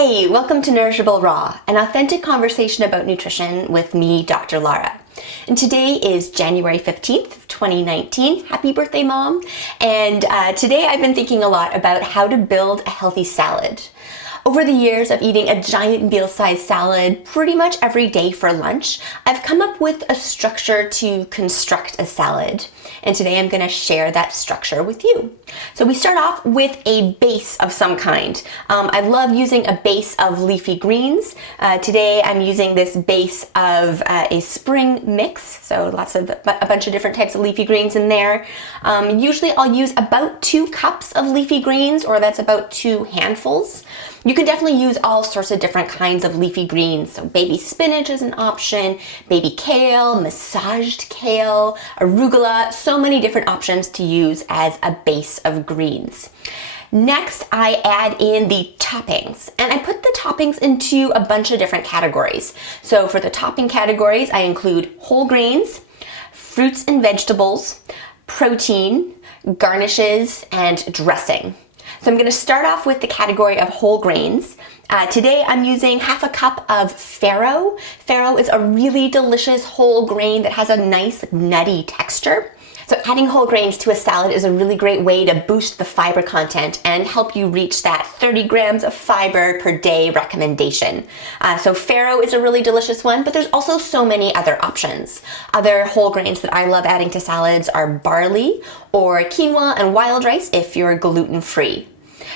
Hey, welcome to Nourishable Raw, an authentic conversation about nutrition with me, Dr. Lara. And today is January 15th, 2019. Happy birthday, Mom. And today I've been thinking a lot about how to build a healthy salad. Over the years of eating a giant meal-sized salad pretty much every day for lunch, I've come up with a structure to construct a salad. And today I'm going to share that structure with you. So we start off with a base of some kind. I love using a base of leafy greens. Today I'm using this base of a spring mix, so a bunch of different types of leafy greens in there. Usually I'll use about 2 cups of leafy greens, or that's about 2 handfuls. You can definitely use all sorts of different kinds of leafy greens. So baby spinach is an option, baby kale, massaged kale, arugula, so many different options to use as a base of greens. Next, I add in the toppings, and I put the toppings into a bunch of different categories. So for the topping categories, I include whole grains, fruits and vegetables, protein, garnishes, and dressing. So I'm going to start off with the category of whole grains. Today I'm using half a cup of farro. Farro is a really delicious whole grain that has a nice nutty texture. So adding whole grains to a salad is a really great way to boost the fiber content and help you reach that 30 grams of fiber per day recommendation. So farro is a really delicious one, but there's also so many other options. Other whole grains that I love adding to salads are barley or quinoa and wild rice if you're gluten-free.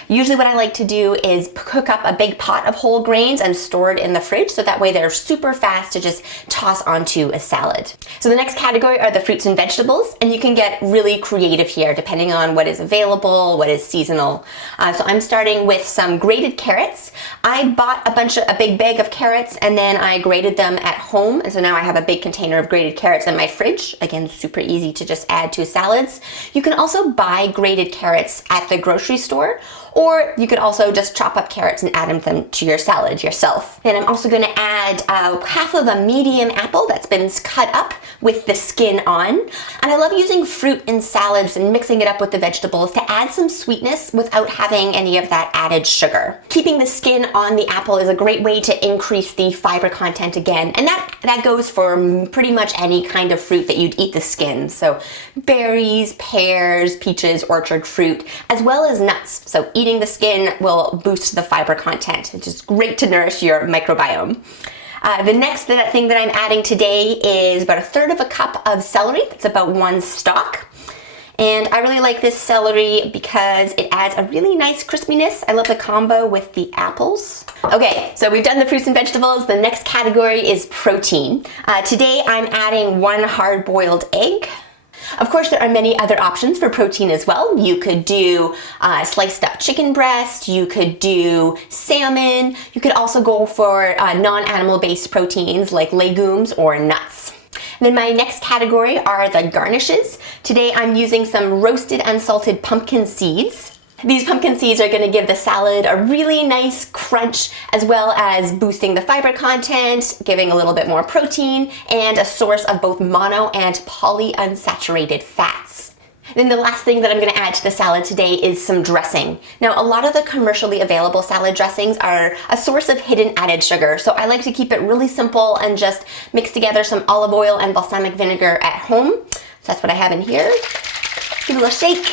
Usually what I like to do is cook up a big pot of whole grains and store it in the fridge, so that way they're super fast to just toss onto a salad. So the next category are the fruits and vegetables, and you can get really creative here depending on what is available, what is seasonal. So I'm starting with some grated carrots. I bought a big bag of carrots and then I grated them at home, and so now I have a big container of grated carrots in my fridge. Again, super easy to just add to salads. You can also buy grated carrots at the grocery store, or you could also just chop up carrots and add them to your salad yourself. And I'm also going to add half of a medium apple that's been cut up with the skin on. And I love using fruit in salads and mixing it up with the vegetables to add some sweetness without having any of that added sugar. Keeping the skin on the apple is a great way to increase the fiber content again. And that goes for pretty much any kind of fruit that you'd eat the skin. So berries, pears, peaches, orchard fruit, as well as nuts. So eating the skin will boost the fiber content, which is great to nourish your microbiome. The next thing that I'm adding today is about 1/3 cup of celery. That's about 1 stalk. And I really like this celery because it adds a really nice crispiness. I love the combo with the apples. Okay, so we've done the fruits and vegetables. The next category is protein. Today I'm adding 1 hard-boiled egg. Of course, there are many other options for protein as well. You could do sliced up chicken breast, you could do salmon, you could also go for non-animal based proteins like legumes or nuts. And then my next category are the garnishes. Today I'm using some roasted unsalted pumpkin seeds. These pumpkin seeds are going to give the salad a really nice crunch, as well as boosting the fiber content, giving a little bit more protein, and a source of both mono and polyunsaturated fats. Then the last thing that I'm going to add to the salad today is some dressing. Now, a lot of the commercially available salad dressings are a source of hidden added sugar, so I like to keep it really simple and just mix together some olive oil and balsamic vinegar at home. So that's what I have in here. Give it a little shake.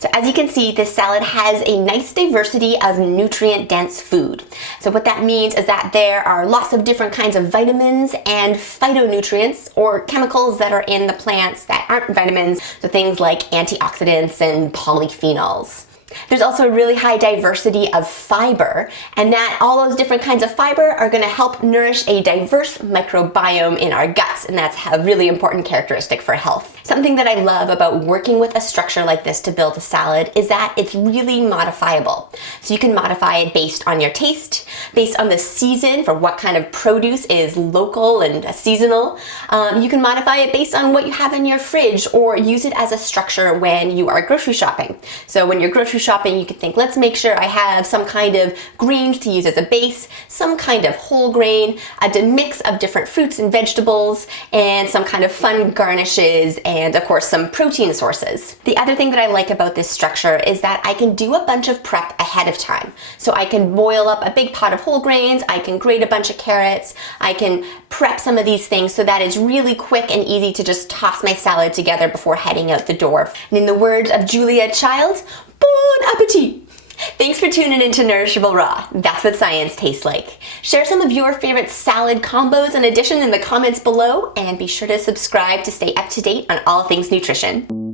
So as you can see, this salad has a nice diversity of nutrient-dense food. So what that means is that there are lots of different kinds of vitamins and phytonutrients, or chemicals that are in the plants that aren't vitamins, so things like antioxidants and polyphenols. There's also a really high diversity of fiber, and that all those different kinds of fiber are going to help nourish a diverse microbiome in our guts, and that's a really important characteristic for health. Something that I love about working with a structure like this to build a salad is that it's really modifiable. So you can modify it based on your taste, based on the season for what kind of produce is local and seasonal. You can modify it based on what you have in your fridge, or use it as a structure when you are grocery shopping. So when you're grocery grocery shopping, you could think, let's make sure I have some kind of greens to use as a base, some kind of whole grain, a mix of different fruits and vegetables, and some kind of fun garnishes, and of course some protein sources. The other thing that I like about this structure is that I can do a bunch of prep ahead of time. So I can boil up a big pot of whole grains, I can grate a bunch of carrots, I can prep some of these things so that it's really quick and easy to just toss my salad together before heading out the door. And in the words of Julia Child, bon appetit! Thanks for tuning into Nourishable Raw. That's what science tastes like. Share some of your favorite salad combos and additions in the comments below, and be sure to subscribe to stay up to date on all things nutrition.